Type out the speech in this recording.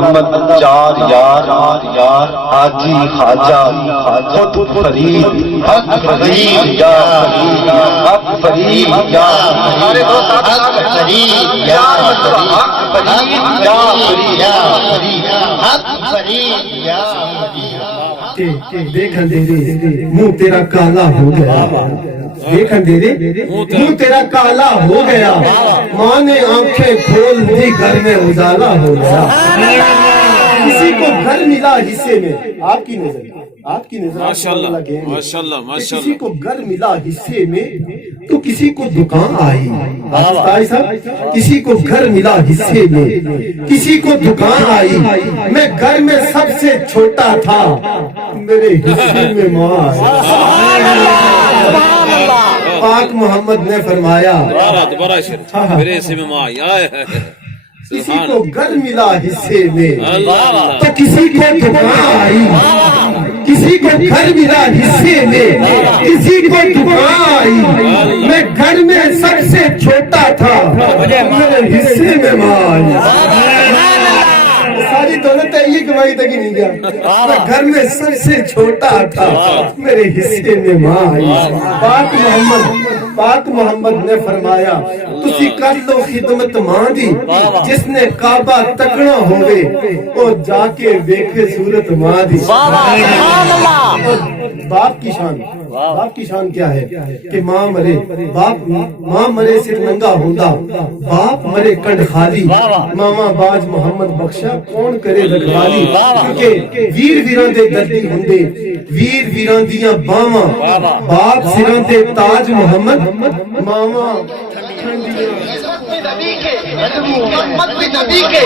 محمد چار یار حاجی خواجہ خود فرید حق فرید یا حق فرید یا ہمارے دوست حق فرید یا حق فرید یا حق فرید یا دیکھ اندھیرے منہ تیرا کالا ہو گیا، دیکھ اندھیرے منہ تیرا کالا ہو گیا، ماں نے آنکھیں کھول دی گھر میں اجالا ہو گیا۔ کسی کو گھر ملا حصے میں، آپ کی نظر ماشاءاللہ ماشاءاللہ ماشاءاللہ، کسی کو گھر ملا حصے میں تو کسی کو دکان آئی، کسی کو گھر ملا حصے میں کسی کو دکان آئی، میں گھر میں سب سے چھوٹا تھا، میرے حصے میں ماں آئی۔ پاک محمد نے فرمایا میرے حصے میں ماں آئی، کسی کو گھر ملا حصے میں تو کسی کو دکان آئی، کسی کو گھر ملا حصے میں کسی کو دکان آئی، میں گھر میں سب سے چھوٹا تھا، میرے حصے میں ماں آئی۔ ساری دولت ہے یہ کمائی تک ہی نہیں گیا، میں گھر میں سب سے چھوٹا تھا، میرے حصے میں ماں آئی۔ پاک محمد نے فرمایا تسی کر لو خدمت ماں دی، جس نے کعبہ تکنا ہوئے اور جا کے دیکھے صورت ماں دی۔ باپ کی شان کیا ہے کہ ماں مرے، ماں مرے سر ننگا ہوندا، باپ مرے کنڈ خالی، ماما باج محمد بخشا کون کرے رکھوالی۔ کیونکہ ویر ویران دے دردی ہوندے، ویر ویران دیاں باواں، باپ سراں دے تاج محمد، ماما نبی کے